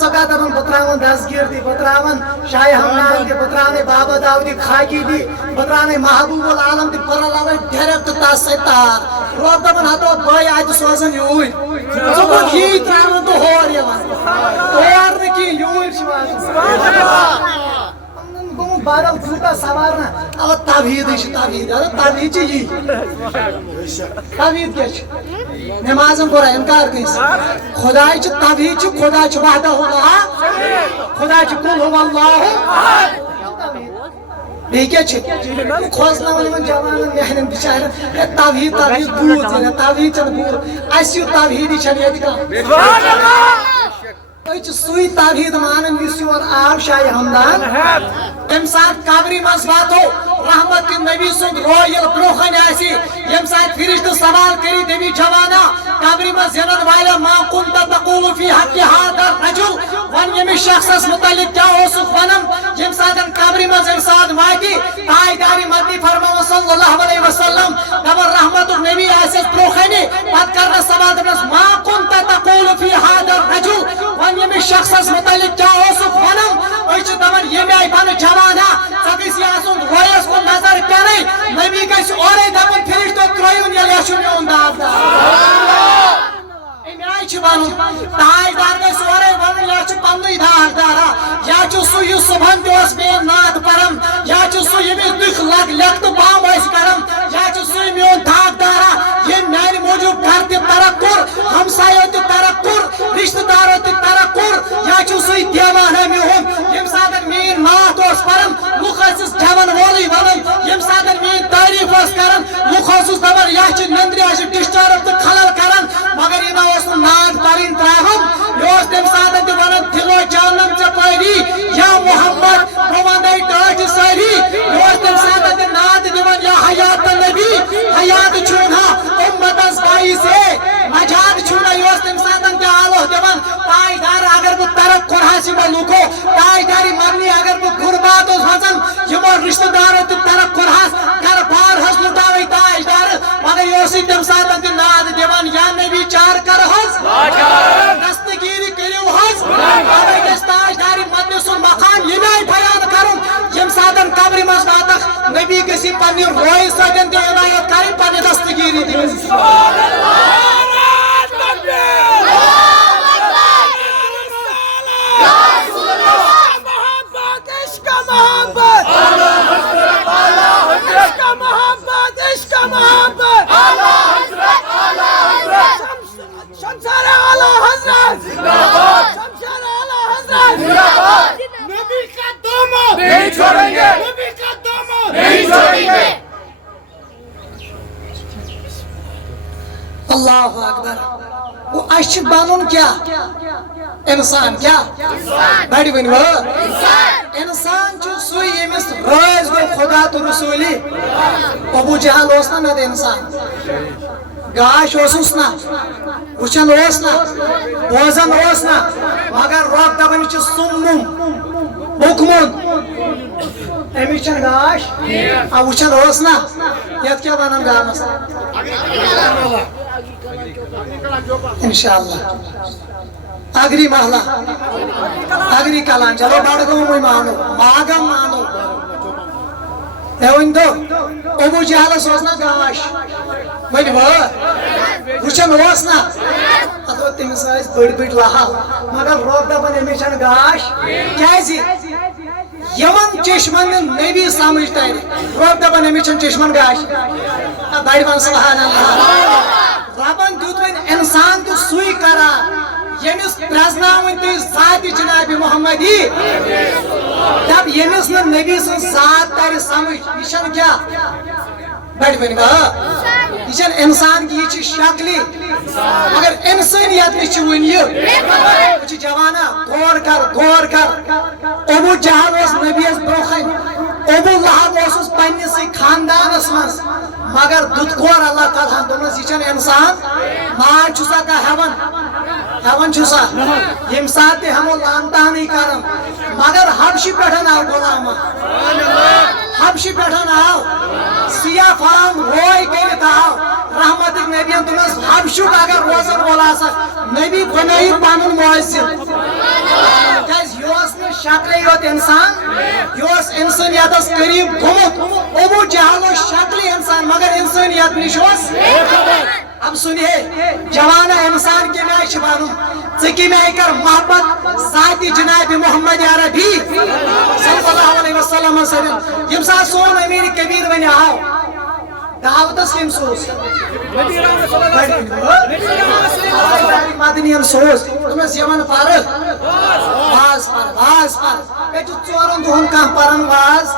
سکا دپان بتراون دستگیر دی بتراون شاہ ہمدان دی بترانے بابا داودی خاکی دی بترانے محبوب العالم دی پر اللہ ڈائریکٹ تاس سے تار روب دپان ہتو بھائی آج سوزن یوی ژٕ ہی تراون تو ہور یوان ہور نہ کی یوی شواز بادل پھوٹا سوارنا اب توحید توحید یہ توحید کیا نمازن کورا انکار کیس خدا توحید خدا وحدہ اللہ خدا کل هو اللہ بیٚیہِ کیٛاہ چھِ کھوژناوان یِمن جوانن میانٮ۪ن بِچارٮ۪ن توحید توحید بوٗز توحید چھنہٕ بوٗز اَسہِ یُتھ توحیدی چھنہٕ ییٚتہِ کانٛہہ أسۍ چھِ سُے توحید مانان یُس یور آو شاہ ہمدان ییٚمہِ ساتہٕ قبرِ منٛز واتو رحمت نبی سُنٛد روح ییٚلہِ برونٛہہ کنہِ آسہِ ییٚمہِ ساتہٕ فرشتہٕ سوال کٔرِ دٔپی جوانا قبرِ منٛز زینن والیٚن ما كنت تقول في حق هذا الرجل وَن ییٚمِس شخصس متعلق کیٛاہ اوسُکھ وَنان ییٚمہِ ساتہٕ قبرِ منٛز ییٚمہِ ساتہٕ واتہِ تاجدارِ مدنی فرماوان صلی اللہ علیہ وسلم دپان رحمت نبی آسٮ۪س برونٛہہ کنہِ پتہٕ کرنس سوال دپنس ما كنت تقول في هذا الرجل وَن ییٚمِس شخصس متعلق کیٛاہ اوسُکھ وَنان أسۍ چھِ دپان ییٚمہِ آیہِ بنہٕ جوانا ژٕ گژھِ آسُن رویس کُن نظر پینے نبی گژھِ اورے دپان فرشتو ترٛٲیُن ییٚلہِ یہِ چھُ میون داودار امہِ آیہِ چھُ ونُن تاجدار گژھِ اورے ونُن یا چھُ پننُے داجدارا یا چھُ سُہ یُس صبحن تہِ اوس میٲنۍ نعت پران یا چھُ سُہ ییٚمِس دُکھ لیٚکھتہٕ بام ٲسۍ کران یا چھُ سُے میون داجدارا ییٚمۍ میانہِ موٗجوٗب گرٕ تہِ ترک کوٚر ہمسایو تہِ ترک کوٚر رشتہٕ دارو تہِ ترک کوٚر یا چھُ سُے دیوانہ میون ییٚمہِ ساتہٕ میٲنۍ نعت اوس پران لُکھ ٲسِس گٮ۪ون وولٕے ونان ییٚمہِ ساتہٕ میٲنۍ تعریٖف ٲس کران لُکھ اوسُس دپان یہِ چھِ نندرِ یہِ چھِ ڈسٹٲرٕب تہٕ خلل کران مگر یہِ نہ اوس نہٕ نعت پرٕنۍ تراوان یہِ اوس تمہِ ساتہٕ تہِ ونان دِلو جانم ژےٚ پٲری یا محمد بہٕ ونے ٹٲٹھۍ سٲری یہِ اوس تمہِ ساتہٕ تہِ نعت دِوان یا حیات نبی حیات چھُنا اُمتس باعثے نجات چھُنا یہِ اوس تمہِ ساتہٕ تہِ آلو دِوان تاجدار اگر بہٕ ترک کوٚرہاس یِمو لُکو تاجدارِ مدنی اگر بہٕ غُربات اوس وژھان یِمو رشتہٕ دارو تہِ ترک کوٚرہاس گرٕ بار حظ لُٹاوے تاجدار مگر یہِ اوسُے تمہِ ساتہٕ تہِ نعت دِوان یا نبی چار کر حظ دستگیری کٔرِو حظ اوے گژھِ تاجدارِ مدنی سُنٛد مقام ییٚمہِ آیہِ بیان کرُن ییٚمہِ ساتہٕ قبرِ منٛز واتکھ نبی گژھِ پننہِ رویہِ سۭتۍ تہِ عنایت کرٕنۍ پننہِ دستگیری تہِ گژھِ اللہ اکبر وہ اچھ بنن کیا انسان کیا بڑی ونو انسان چھُ سُے ییٚمِس رٲضۍ گوٚو خدا تہٕ رسوٗلی ابو جہل اوس نا نتہٕ انسان گاش اوسُس نا وٕچھان اوس نا بوزان اوس نا مگر رۄب دپان یہِ چھُ سُمُم بُکمُن أمِس چھنہٕ گاش وٕچھان اوس نا یتھ کیٛاہ ونان گامس انشاءاللہ اگری محلہ اگری کلان چلو بڑگومٕے مانو ماگم مانو مےٚ ؤنۍتو ابو جہلس اوس نا گاش ؤنِو وٕچھان اوس نا اتھ اوس تٔمِس ٲسۍ بٔڑۍ بٔڑۍ لحل مگر رۄب دپان أمِس چھنہٕ گاش کیازِ یمن چشمن نبی سمجھ ترِ رۄب دپان أمِس چھنہٕ چشمن گاش بڑِ ون سبحان اللہ ربن دیُت وۄنۍ انسان تہِ سُے کران ییٚمِس پرٛزناوٕنۍ تُہۍ ذاتِ جنابِ محمدی دپ ییٚمِس نہٕ نبی سٕنٛز ذات ترِ سمجھ یہِ چھنہٕ کیٛاہ بڑِ ؤنِو یہِ چھنہٕ انسان کی یہِ چھِ شکلہِ مگر انسٲنیت نِش چھِ وُنہِ یہِ چھِ جوانا غور کر ابو جہل اوس نبیس برونٛہہ کنہِ ابو لہب اوسُس پننِسٕے خاندانس منٛز مگر دُت کور اللہ تعالیٰ ہن دوٚپنس یہِ چھنہٕ انسان ماج چھُسا کانٛہہ ہٮ۪وان چھُسا ییٚمہِ ساتہٕ تہِ ہٮ۪مو لانتانٕے کران مگر حبشہِ پٮ۪ٹھ آو غۄلاما حبشہِ پٮ۪ٹھ آو سیاہ فام روے کٔرِتھ آو رحمتٕکۍ نبیَن دوٚپنس حبشُک اگر روزن وول آسکھ نبی بنٲیِو پنُن مؤذِن شکل یوت انسان یہ انسانیت قریب گومت ابو جہل شکل انسان مگر انسانیت نش اب سنیے جوانا انسان کی میں بنو ٹھیک میں کر محبت ذات جناب محمد عربی صلی اللہ علیہ وسلم یم سات سون امیر کبیر ون آو دعوتس کم سوز مدنی سوز تمس یمن پر واز پر ژورن دہن کھانا پران واز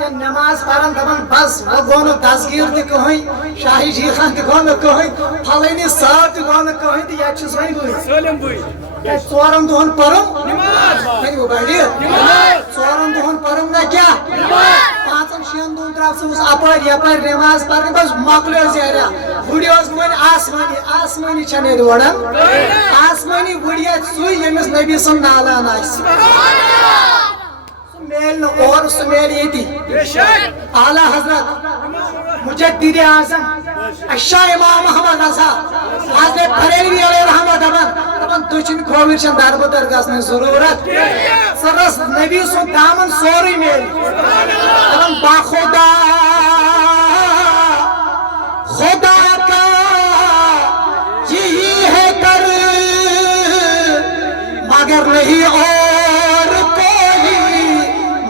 یا نماز پران دپان بس وہ گو نا دسگیر تہ کہیں شاہی جی خان تہ گو نا کہیں پھلانی صاحب تہ گو نا کہیں تہ یہ ون بھائی ژورن دہن پرم بڑی ژورن دہن پرم نا کیا پانچن شین دہن ترا سوز اپر یپر نماز پرن بس مکلیو زیرا گڑی ون آسمانی چھنے روڑن آسمانی گڑی سو یمس نبی سن نالان آس میل اور سمیل یتی اعلی حضرت مجدد اعظم الشاہ امام محمد رضا حضرت بریلوی علیہ رحمہ دپان تچن کھوور چھ دربدر گژھنٕچ ضرورت سرس نبی سن دامن سورُے میل دپان باخدا خدا کا یہی ہے کر مگر نہیں اور کوئی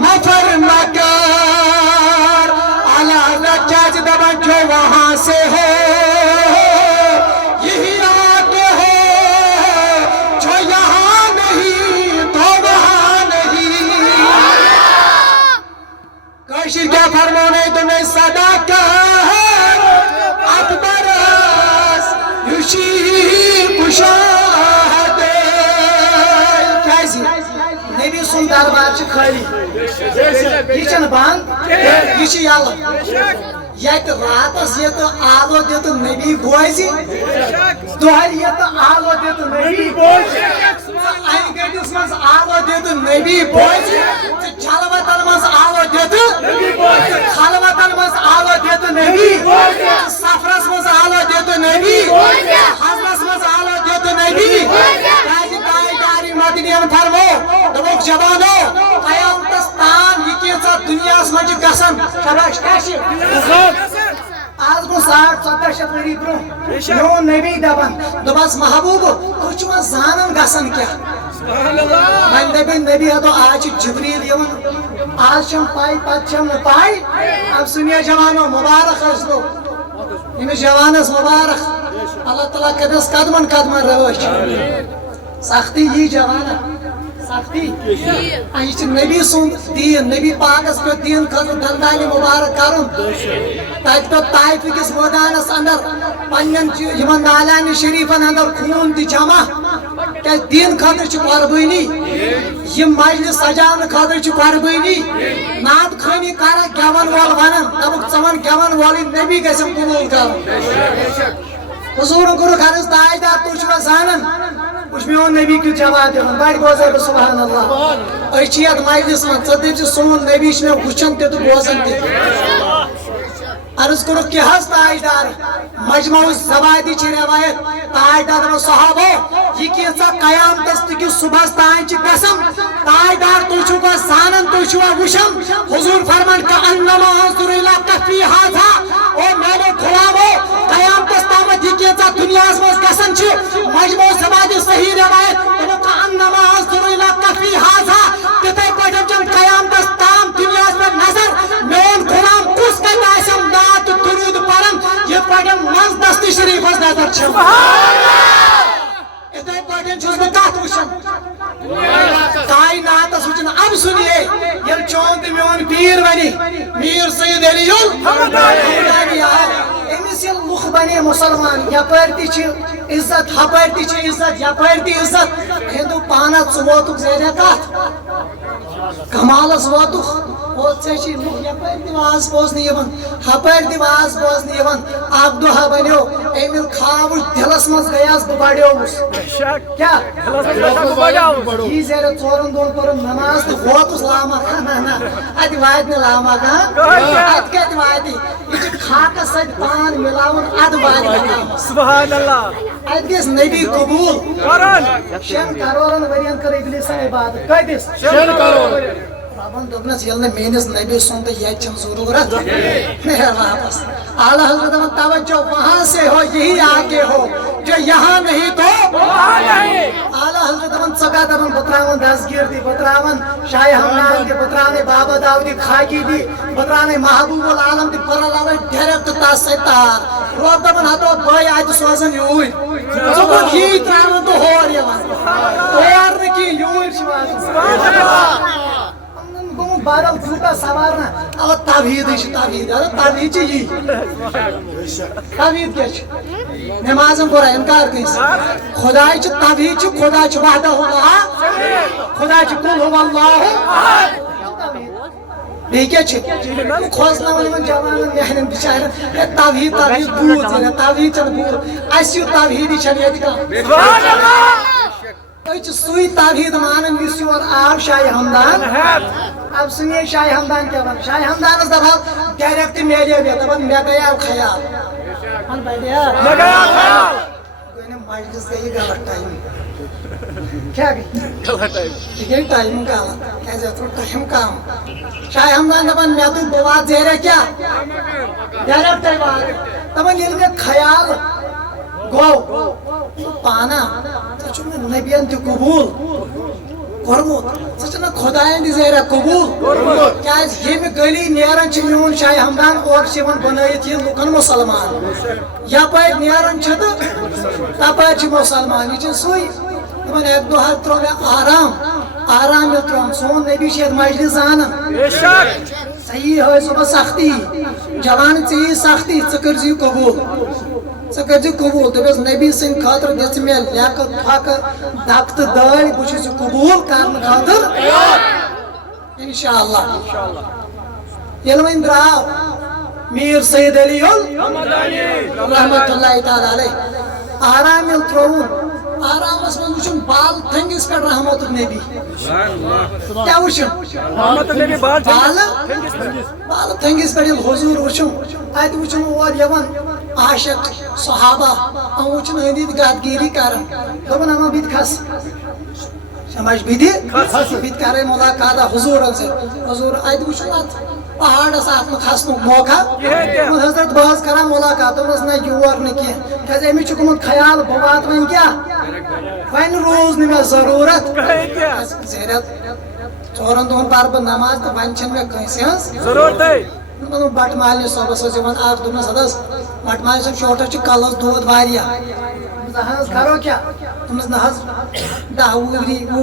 مفر مگر اعلیٰ حضرت جج دبن جو وہاں سے ہو یہی آگے ہو جو یہاں نہیں تو وہاں نہیں کاشر کیا فرمانے تمہیں صدا کا ہے اکبرس یوشی کشاہد کیسی نبی سن دربار چھ خالی یہ چھن بند یہ چھ یلہ یت راتس یہ آلو دیت نبی بوزی دہر یہ آلو دیت نبی بوزی این گٹس مز آلو دیت نبی بوزی جلوتن مز آلو دیت خلوتن مز آلو دیت نبی سفرس مز آلو دیت نبی حضرس مز آلو دیت نبی تاجداری مدنین فرمو دبوک جوانو قیامتس تام یہ کیسا دنیا مجھ گسن شباش کاشی آج گو 60-70 ؤری برو میون نبی دپان دپس محبوب تُہۍ چھِوا زانان گژھان کیٛاہ وۄنۍ دپن نبی ہتو آز چھُ جبریل یِوان آز چھم پاے پتہٕ چھم نہٕ پاے اب سُنیا جوانو مبارک ٲسۍتو ییٚمِس جوانس مبارک اللہ تعالیٰ کٔرنس قدمن قدمن رٲچھ سختی یی جوانا سختی یہ چھ نبی سن دین نبی پاکس پہ دین خاطر دندان مبارک کرن تت پہ طائف کس میدانس اندر پنن یمن نالان شریفن اندر خون تہ جمع کہ دین خاطر چھ قربانی یہ مجلس سجاون خاطر چھ قربانی نعت خانی کر گیون وول ونن دپک ژمن گیون وول نبی گژھم قبول کرن حضور گرو خرس تاجدار تُہۍ چھِوا زانان کچھ میون نبی کی جواب دن بڑ بوزے سبحان اللہ اچھ یت مجلس من ژٕ سون نبی چھ مےٚ وٕچھان تہِ تہٕ بوزان تہِ عرض کرو کہ حض تاجدار مجمع زبادی چھ روایت تاجدار صحابو یہ کیسا قیامتس تکہ صبح تان چھ قسم تاجدار تُہۍ چھِوا زانان تُہۍ چھِوا وٕچھان حضور فرمان کہ انما انظر الى کفی ھذا او میرے غلامو قیامتس تامت یہ کیسا دنیا مز گژھان چھ مجمع زبادی صحیح روایت کہ انما انظر الى کفی ھذا تتھے پٲٹھۍ چھن قیامتس تام دنیا پہ نظر میون غلام کس کتھ آسم نعت درود پرن یہ پٲٹھۍ منز دست شریفس نظر چھم اتھے پٲٹھۍ چھُس بہٕ کتھ وٕچھان کائناتس وٕچھان اب سنیے ییٚلہِ چون تہٕ میون پیٖر ونی میٖر سید علی أمِس ییٚلہِ لُکھ بنے مُسلمان یپٲرۍ تہِ چھِ عزت ہپٲرۍ تہِ چھِ عزت یپٲرۍ تہِ عزت ہندو پانا ژٕ ووتُکھ زیرے کتھ کمالس ووتُکھ او ژےٚ چھی لُکھ یپٲرۍ تہِ واز بوزنہٕ یِوان ہپٲرۍ تہِ واز بوزنہٕ یِوان اکھ دۄہا بنیو أمۍ ییٚلہِ کھاوُس دِلس منٛز گٔیاس بہٕ بڑیومُس کیٛاہ یی زیرے ژورن دۄہن پٔرٕم نماز تہٕ ووتُس لاما خانہ نہ اتہِ واتہِ نہٕ لاما خان اتہِ کتہِ واتہِ یہ چھُ خاکس سۭتۍ پان ملاوُن ادٕ واتہِ سبحان اللہ ات گژھِ نبی قبوٗل 6 کَرورَن ؤرۍیَن کٔر اِبلیٖسَن عبادت کۭتِس 6 کَرور ربن دوٚپنَس ییٚلہِ نہٕ میٲنِس نبی سُنٛد تہٕ ییٚتہِ چھَنہٕ ضروٗرت نیرٕ واپس اعلیٰ حضرت دپان توجہ وہاں سے ہو یہی آگے ہو جو یہاں نہیں تو اعلیٰ حضرت دپان ژٕ کَر دپان بہٕ ترٛاوَن دستگیٖر تہِ بہٕ ترٛاوَن شاہِ ہمدان تہِ بہٕ ترٛاونَے بابا داودی خاکی تہِ بہٕ ترٛاونَے محبوب العالم تہِ بہٕ رلاوَے ڈایریکٹ تَس سۭتۍ تار روب دپان ہتو بٲے اَتہِ سوزان یوٗرۍ ژٕ کوٚت یی ترٛاوان تہٕ ہور یِوان ہور نہٕ کِہیٖنۍ یوٗرۍ چھِ واتان گوٚمُت بدل کوٗتاہ سوارنا اوا توحیٖدٕے چھِ توحیٖد توحیٖد چھِ یی توحیٖد کیٛاہ چھِ نٮ۪مازن کوٚرا اِنکار کٲنٛسہِ خۄداے چھِ توحیٖد چھِ خۄدا چھِ وحدہ احد خۄدا چھِ قُل هو اللہ بیٚیہِ کیٛاہ چھِ کھوژناوان یِمن جوانن میانٮ۪ن بِچارٮ۪ن ہے توحیٖد توحیٖد بوٗز ژٕ توحیٖد چھنہٕ بوٗز اَسہِ یُتھ توحیٖدٕے چھنہٕ ییٚتہِ کانٛہہ أسۍ چھِ سُے توحیٖد مانان یُس یور آو شاہِ ہمدان اب سُنیے شاہِ ہمدان کیٛاہ وَنان شاہِ ہمدانس دپہو ڈایریکٹ میلیو مےٚ دپان مےٚ گٔیاو خیال گٔے نہٕ مجلس گٔیہِ غلط ٹایم کیٛاہ گٔے یہِ گٔے ٹایم غلط کیٛازِ اتھ روٗد ٹایم کم شاہِ ہمدان دپان مےٚ دوٚپ بہٕ واتہٕ زیرے کیٛاہ ڈایریکٹے واتہٕ دپان ییٚلہِ مےٚ خیال گوٚو پانا ژےٚ چھُ مےٚ نبین تہِ قبوٗل کوٚرمُت ژٕ چھُنہ خۄداین تہِ زیرا قبوٗل کیٛازِ ییٚمہِ گلی نیران چھِ میون شاہِ ہمدان اورٕ چھِ یِوان بنٲیِتھ یہِ لُکن مُسلمان یپٲرۍ نیران چھِ تہٕ تپٲرۍ چھِ مُسلمان یہِ چھُ سُے دپان اکہِ دۄہ حظ ترٛوو مےٚ آرام ییٚلہِ ترٛووُم سون نبی چھِ یتھ مجلس زانان ژےٚ یی ہٲے صُبحس سختی جوان ژےٚ یی سختی ژٕ کٔرۍ زِ یہِ قبوٗل ژٕ کٔرۍ زِ قبوٗل دٔپِس نبی سٕنٛدِ خٲطرٕ دِژ مےٚ لیٚکھٕ تھۄکہٕ دکہٕ تہٕ دٲڑۍ بہٕ چھُس یہِ قبوٗل کرنہٕ خٲطرٕ انشاء اللہ ییٚلہِ وۄنۍ درٛاو میٖر سید علی رحمتہ اللہ تعالیٰ علیہ آرام ییٚلہِ ترٛووُن آرامس منٛز وٕچھُن بال تھنگِس پٮ۪ٹھ رحمتُک نبی کیٛاہ وٕچھُن بالہٕ تھنگِس پٮ۪ٹھ ییٚلہِ حضوٗر وٕچھُن اتہِ وٕچھُن اور یِوان عاشق صحابہ یِم وٕچھُن أنٛدۍ أنٛدۍ گدگیٖری کران دوٚپُن اما بہٕ تہِ کھس سمجھ بہٕ تہِ کرے مُلاقاتہ حضوٗرن سۭتۍ حضوٗر اتہِ وٕچھُن اتھ پہاڑس آو نہٕ کھسنُک موقع دوٚپُن حضرت بہٕ حظ کران مُلاقات دوٚپنس نہ یور نہٕ کینٛہہ کیٛازِ أمِس چھُ گوٚمُت خیال بہٕ واتہٕ وۄنۍ کیٛاہ وۄنۍ روٗز نہٕ مےٚ ضروٗرت زیرت 4 دۄہن پرٕ بہٕ نماز تہٕ وۄنۍ چھنہٕ مےٚ کٲنٛسہِ ہٕنٛز دوٚپُن بٹہٕ مالنہِ صٲبس اوس یِوان اکھ دوٚپنس ہت حظ بٹہٕ مالنہِ صٲب شوٹس چھُ کلس دود واریاہ حظ کرو کیٛاہ دوٚپنس نہ حظ 10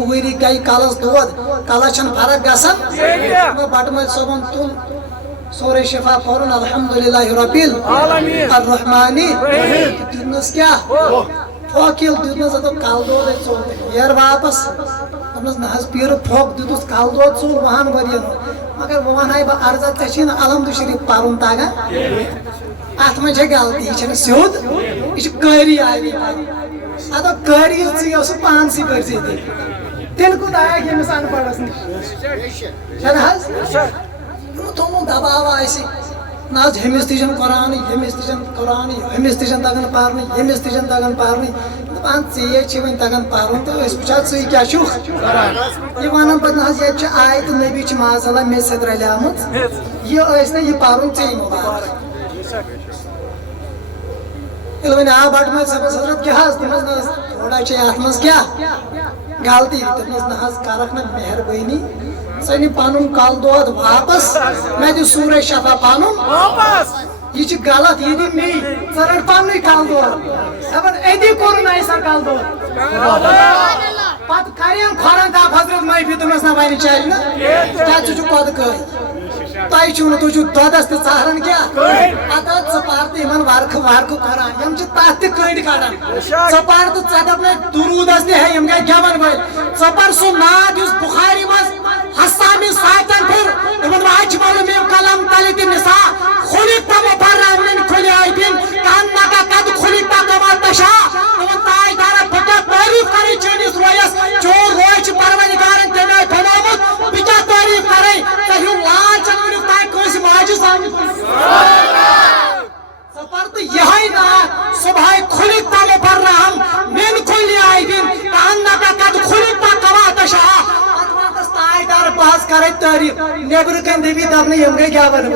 ؤری گٔے کلس دود کلس چھنہٕ فرق گژھان بٹہٕ مالہِ صٲبن تُل سورے شفا پرُن الحمدُاللہ ربِل الرحمانی دیُتنس کیٛاہ پھۄکھ ییٚلہِ دیُتنس دوٚپ کلہٕ دود ہے ژوٚل تہٕ ییر واپس دوٚپنس نہ حظ پیٖرٕ پھۄکھ دیُتُس کلہٕ دود ژوٚل 2 ؤرین مگر وۄنۍ ونہاے بہٕ عرضا ژےٚ چھُے نہٕ الحمدُ شریٖف پرُن تگان اتھ منٛز چھےٚ غلطی یہِ چھنہٕ سیوٚد یہِ چھُ قٲری آیی ادا قٲری ییٚلہِ ژٕ اوسُکھ پانسٕے کٔرزِ تیٚلہِ کوٗت آیکھ ییٚمِس ان پڑھس نِش چھنہٕ حظ تھوٚمُت دباو آسہِ نہ حظ ہُمِس تہِ چھنہٕ قرآنٕے ییٚمِس تہِ چھنہٕ قرآنٕے ہُمِس تہِ چھنہٕ تگان پرنٕے ییٚمِس تہِ چھنہٕ تگان پرنٕے دپان ژےٚ چھِ وۄنۍ تگان پرُن تہٕ أسۍ وٕچھو ژٕ کیٛاہ چھُکھ یہِ ونان پتہٕ نہ حظ ییٚتہِ چھِ آیہِ تہٕ نبی چھِ معاذ اللہ مےٚ سۭتۍ رلیمٕژ یہِ ٲسۍ نہٕ یہِ پرُن ژےٚ مُبارک ییٚلہِ وۄنۍ آو بٹہٕ مالہِ صٲبس حضرت کیٛاہ حظ دوٚپمس نہ حظ تھوڑا چھے اتھ منٛز کیٛاہ غلطی دوٚپنس نہ حظ کرکھ نہ مہربٲنی ژٕ نہِ پنُن کلہٕ دود واپس مےٚ دِ سورے شفا پنُن یہِ چھُ غلط یہِ دِ مے ژٕ رٹ پننُے کلہٕ دود دپان أتی کوٚرُن اسہِ سا کلہٕ دود پتہٕ کرین کھۄرن تاپھ حضرت معٲفی دوٚپنس نہ وۄنۍ چلہِ نہٕ کیٛازِ ژٕ چھُکھ قۄدٕ کٲرۍ تۄہہِ چھُو نہٕ تُہۍ چھِو دۄدس تہِ ژاران کیٛاہ پتہٕ حظ ژٕ پر تہٕ یِمن ورکھٕ قرآن یِم چھِ تتھ تہِ کٔنڈۍ کڑان ژٕ پر تہٕ ژےٚ دپنے درودس تہِ ہے یِم گٔے گٮ۪ون وٲلۍ ژٕ پر سُہ نعت یُس بُخاری منٛز حسامی ساتن پھر ابن واجمل من قلم تلت النساء خلقت مبرأ من كل عيب كأنك قد خلقت كما تشاء ابن تاجدار بکا تعریف کری چٲنِس رویس چون روی چھِ پروردگارن تمے بنومُت بہٕ کیٛاہ تعریف کرے ژےٚ ہیوٗ لال چھنہٕ وٕنیُک تانۍ کٲنٛسہِ ماجہِ زامٕژ ژٕ پر تہٕ یِہے نعت صبحے خلقت مبرأ آز کرے تعریف نیبر کن دبی دبن یم گئی کیا بن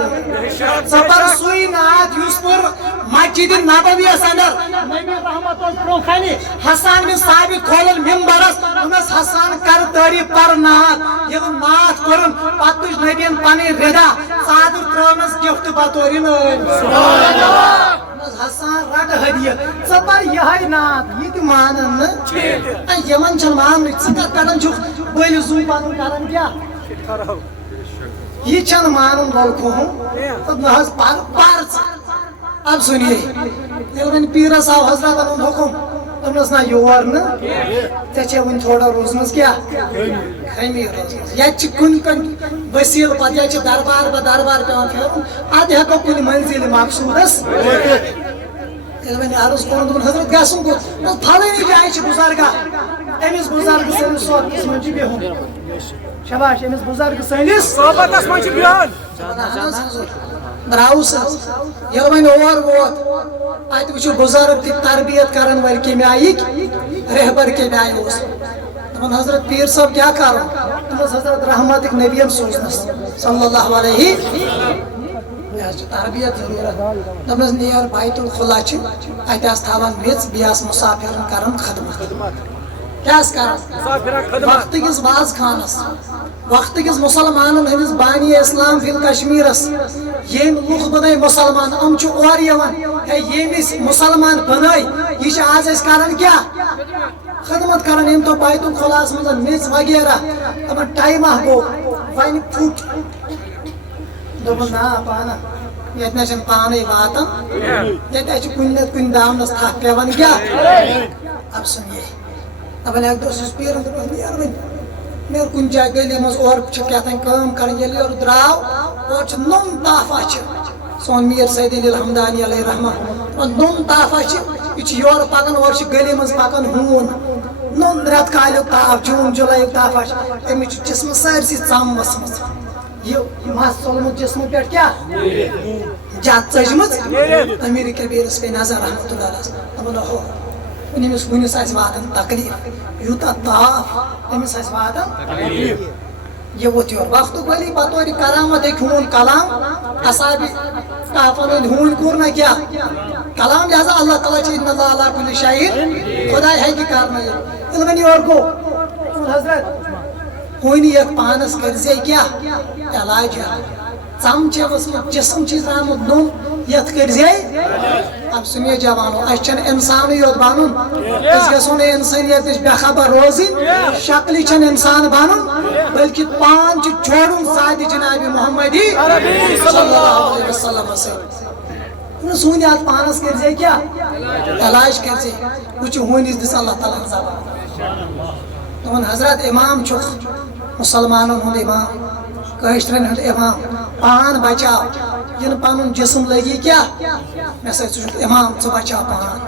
سپر سوئی نات یوس پر مسجد نبوی اندر نبی رحمت برو کنی حسان بن ثابت کھولن ممبرس انس حسان کر تعریف پر نات یہ نات کرن پتہ نبی پنی ردا صادر ترامس گفت بطورین سبحان اللہ حسان رٹ ہدیہ سپر یہ نات یہ مانن یمن چھ مان ثقت کرن چھ بل زو پن کرن کیا یہ چھ مانن بلکو ہوں ناز پر اب سنیے یل پیر صاحب حضرت ان حکم تمس نا یور نا تے ون تھوڑا روزمس کیا خیمی روزمس یا کن کن وسیل پتہ یا دربار با دربار پیوان پھیرن اد ہیکو کن منزل مقصودس یل عرض کرن دن حضرت گسن کو پھلنی جائے چھ بزرگاہ امس بزرگ سن صحبتس من چھ بہن شاباش امس بزرگ سنس صحبتس من چھ بہن دراؤس یل ون اور ووت ات وچھو بزرگ تہ تربیت کرن ول کمہ آئک رہبر کمہ آئی اس دپن حضرت پیر صاحب کیا کرو تمس حضرت رحمتک نبیم سوزنس صلی اللہ علیہ تربیت ضرورت دپنس نیر بیت الخلا چھ ات تھاوان میژ بیاس مسافرن کرن خدمت کیا کران وقت کس باز خانس وقت کس مسلمانن ہندس بانی اسلام فی کشمیرس یم لوگ بنائی مسلمان ام چھ اور یوان یمس مسلمان بنائی یہ آز اس کران کیا خدمت کران یم تو بیت الخلاس من میز وغیرہ اب ٹائم گو ون پھٹ دپن نا پانا یتنا چھ پانے واتن یتنا چھ کن نت کن دامنس تھک پیوان کیا اب سنیے دپن ایک دو پیرن دپن یار ون میر کن جائے گلی مز اور کہتن کام کرن یلی اور دراو اور چھ نم طافہ چھ سون میر سید علی الحمدانی علیہ رحمہ نم طافہ چھ یہ یور پکن اور چھ گلی مز پکن ہون نم رت کالو تاف جون جولائی طافہ چھ امی چھ جسم سارسی ژم وسمت یہ مس ژولمت جسم پہ کیا جات ژجمت امیر کبیرس پہ نظر رحمۃ اللہ علیہ دپن ہو امس ونس آس واتن تکلیف یوتہ تاف امس آس واتن تکلیف یہ ووت یور وقت ولی بطور کرامت ایک ہون کلام اصحاب کافن ہون کورنا کیا کلام لہذا اللہ تعالیٰ چھ ان اللہ علی کل شیء خدا ہے کہ کرنا یہ علم یور کو حضرت ہونی ایک پانس کرزے کیا علاج ژم چھ وسمت جسم چھ درامت نم یت کرزے اب سنیے جوانو اچھن انسان یوت بانن اس گژھن انسانیت بے خبر روزن شکل چھ انسان بانن بلکہ پان چھ چھوڑن ساتھ جناب محمد صلی اللہ علیہ وسلم سے سونی ات پانس کرزے کیا علاج کرزے کچھ ہونس دس اللہ تعالیٰ زبان دپن حضرت امام چھ مسلمانن ہند امام کاشترن ہند امام پان بچاو ین پن جسم لگی کیا میں سب امام ثہ بچا پان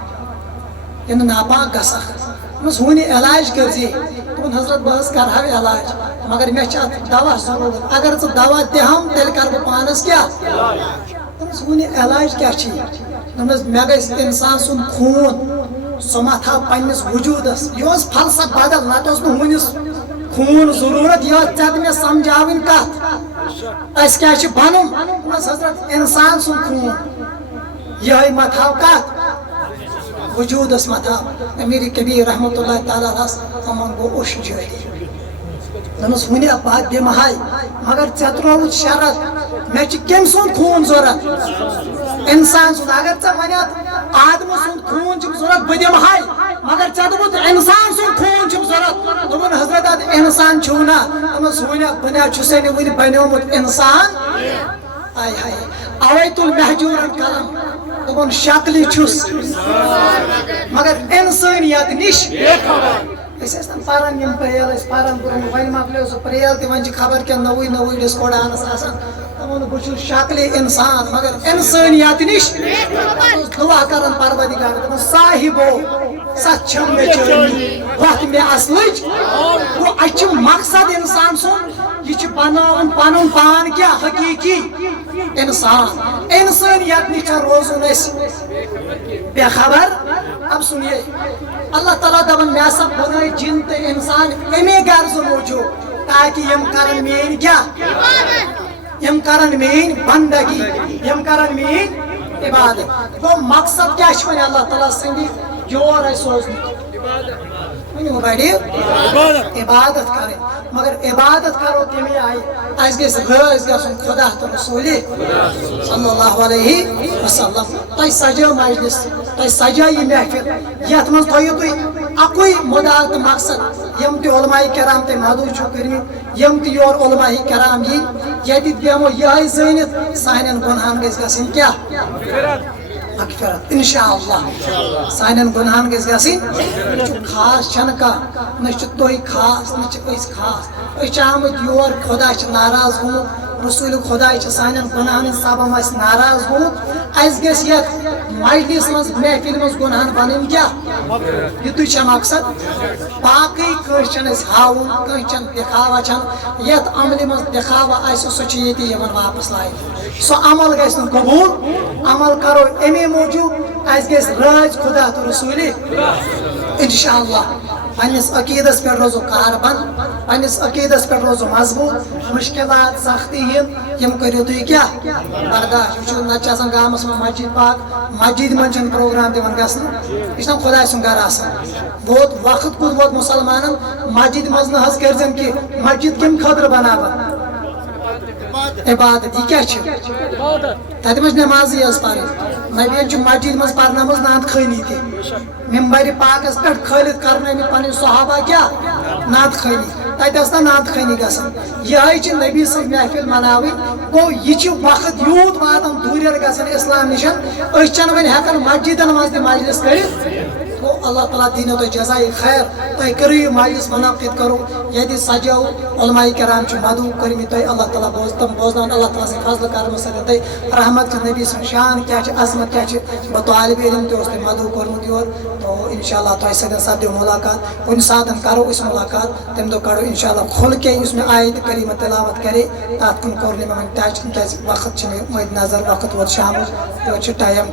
ین ناپاک گسا دس ہونی علاج کرزی دپن حضرت بہت کرہا علاج مگر مے دوا ضرورت اگر ثہ دوا دہم تیل کر بہ پانس کیا دس ہونی علاج کیا چھ دپنس مے گژھِ انسان سن خون سہ ما تھا پنس وجودس یہ فلسفہ بدل نہ ہونس خون ضرورت یہ ژےٚ مے سمجھاوٕنۍ کتھ اَسہِ کیٛاہ چھُ بنُن حضرت انسان سُنٛد خوٗن یِہوٚے ما تھاو کتھ وجوٗدس ما تھاو امیر کبیر رحمۃ اللہ تعالیٰ علیہس یِمن گوٚو اوٚش جٲری دپنس وٕنہِ بہٕ دِمہٕ ہاے مگر ژےٚ ترٛووُتھ شرط مےٚ چھُ کٔمۍ سُنٛد خوٗن ضروٗرت انسان سُنٛد اگر ژےٚ ونیٚتھ آدمہٕ سُنٛد خوٗن چھُم ضروٗرت بہٕ دِمہٕ ہاے مگر ژےٚ دوٚپُتھ انسان سُنٛد خوٗن چھُم ضروٗرت دوٚپُن حضرت اتھ انسان چھُو نا دوٚپمس ونیٚکھ بہٕ نہ چھُسے نہٕ وُنہِ بنیومُت انسان آے ہاے اوے تُل محجوٗرن قلم دوٚپُن شکلہِ چھُس مگر انسٲنیت نِش أسۍ ٲسۍ نہٕ پران یِم پریل ٲسۍ پران برونٛہہ وۄنۍ مۄکلیو سُہ پریل تہِ وۄنۍ چھِ خبر کیٚنٛہہ نوٚوُے نوٚوُے ڈِسکوڈانس آسان دپان بہٕ چھُس شکلہِ انسان مگر انسٲنیت نِش دعا کران پروردگار دپان صاحبو ست چھم مےٚ چٲنی وتھ مےٚ اصلٕچ گوٚو اَسہِ چھُ مقصد انسان سُنٛد یہ چھُ بناوُن پنُن پان کیٛاہ حقیٖقی انسان انسٲنیت نِش چھا روزُن أسۍ بے خبر اب سنیے اللہ تعالیٰ دپان مےٚ ہسا بنٲے جن تہٕ انسان امی غرضہٕ موٗجوٗب تاکہ یم کرن مین کیا یم کرن مین بندگی یم کرن مین عبادت گو مقصد کیا وی اللہ تعالیٰ سندی یور سوزن عبادت کریں مگر عبادت کرو تمی آئی اس گیس رز گژھن خدا تو رسول صلی اللہ علیہ وسلم تہ سجو مجلس تہ سجو یہ محفل یت من تھو تھی اکوئی مدعا تو مقصد یم تہ علماء کرام تہ مدعو چھو کرمت یم تہ یور علماء کرام یہ بیمو یہ زانت سانن گناہن گژھِ گژھن کیا مغفرت انشاءاللہ سانن گناہن گژھِ گژھن خاص چھن کانٛہہ نہ چھُ تُہۍ خاص نہ چھِ أسۍ خاص أسۍ چھِ آمٕتۍ یور خدا چھِ ناراض گوٚمُت رسول خدا چھِ سانن گناہن سبب اَسہِ ناراض گوٚمُت اَسہِ گژھِ یتھ مجلس منٛز محفل منٛز گناہن بنٕنۍ کیٛاہ یُتُے چھا مقصد باقٕے کٲنٛسہِ چھنہٕ أسۍ ہاوُن کٲنٛسہِ چھنہٕ دِکھاوا چھنہٕ یتھ عملہِ منٛز دِکھاوا آسہِ سُہ چھُ ییٚتی یِوان واپس لایِنہٕ سُہ عمل گژھِ نہٕ قبوٗل عمل کرو امی موٗجوٗب اَسہِ گژھِ رٲضۍ خدا تہٕ رسوٗلہِ انشاءاللہ پننس عقیدس پہ روزو کاربن پننس عقیدس پہ روزو مضبوط مشکلات سختی یم کرو تھی کیا برداشت وہ نتہ آسان گامس من مسجد پاک مسجد من پروگرام دِوان گژھن یہ چھُنہ خدا سُنٛد گھر آسان ووت وقت کُس ووت مسلمانن مسجد مز نہ حظ کٔرزن کہ مسجد کمہِ خٲطرٕ بناوان عبادت یہ کیا تتہ مجھ نمازی یس پرن نبین مسجد مز پرنامز نعت خانی تہ ممبر پاکس پہ کھلت کرن پن صحابہ کیا نعت خانی تتہ نا نعت خانی گھان یہ نبی سن محفل مناوی گو یہ وقت یوت واتان دور گھان اسلام نشن چھ وی ہکان مسجدن مز تہ مجلس کرت گو اللہ تعالیٰ دینو تو جزائے خیر تہ کرو یہ مجلس منعقد کرو یہ سجو علماء کرام مدعو کرمی تہ اللہ تعالیٰ تم بوزن اللہ تعالیٰ سن فضل کرم سر تہ رحمت نبی سن شان کیا عظمت کیا بہ طالب علم تہ مدعو کورمت یور تو انشاءاللہ تہ سن سپدو ملاقات کن سات کرو اس ملاقات تم دہ کڑو انشاءاللہ کھل کے اس میں آیت کریمہ تلاوت کرے تات کن کور نہ ٹچ کیاز وقت مد نظر وقت ووت شام تو ٹائم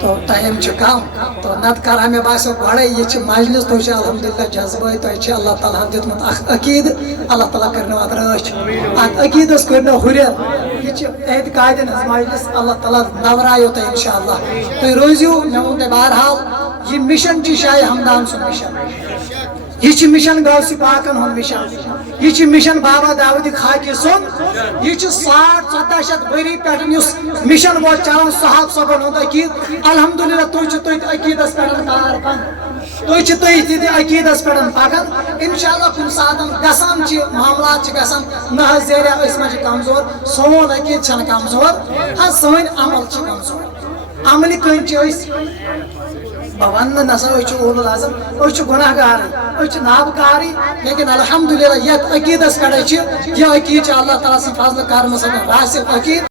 تو ٹائم کم تو نت کر ہمیں باسو بڑے یہ مجلس تھی الحمدللہ جذبہ تھی اللہ تعالیٰ دت عقید اللہ تعالیٰ کرنو ات رچ ات عقیدس کرنو ہریر یہ اعتقاد مجلس اللہ تعالیٰ نورایو تہ انشاءاللہ تھی روزیو مے وون تہ بہرحال یہ مشن شاہ ہمدان سن مشن یہ مشن غوث پاکن ہند مشن یہ مشن بابا داود خاکی سن یہ 1400 ؤری پہ مشن ووت چلان صحاب صبن ہند عقید الحمدللہ تھی عقیدس پہ کار تھی عقیدس پہ پکان انشاءاللہ کن سات گھان معاملات گھان نہ زیریا اس من کمزور سون عقید چھ کمزور ہاں سن عمل کمزور عمل کن بہ ون نسا اول العظم گناہ گار نابکار لیکن الحمدللہ یت عقیدس پہ یہ عقید اللہ تعالیٰ سن فضل کرم سن راسخ عقید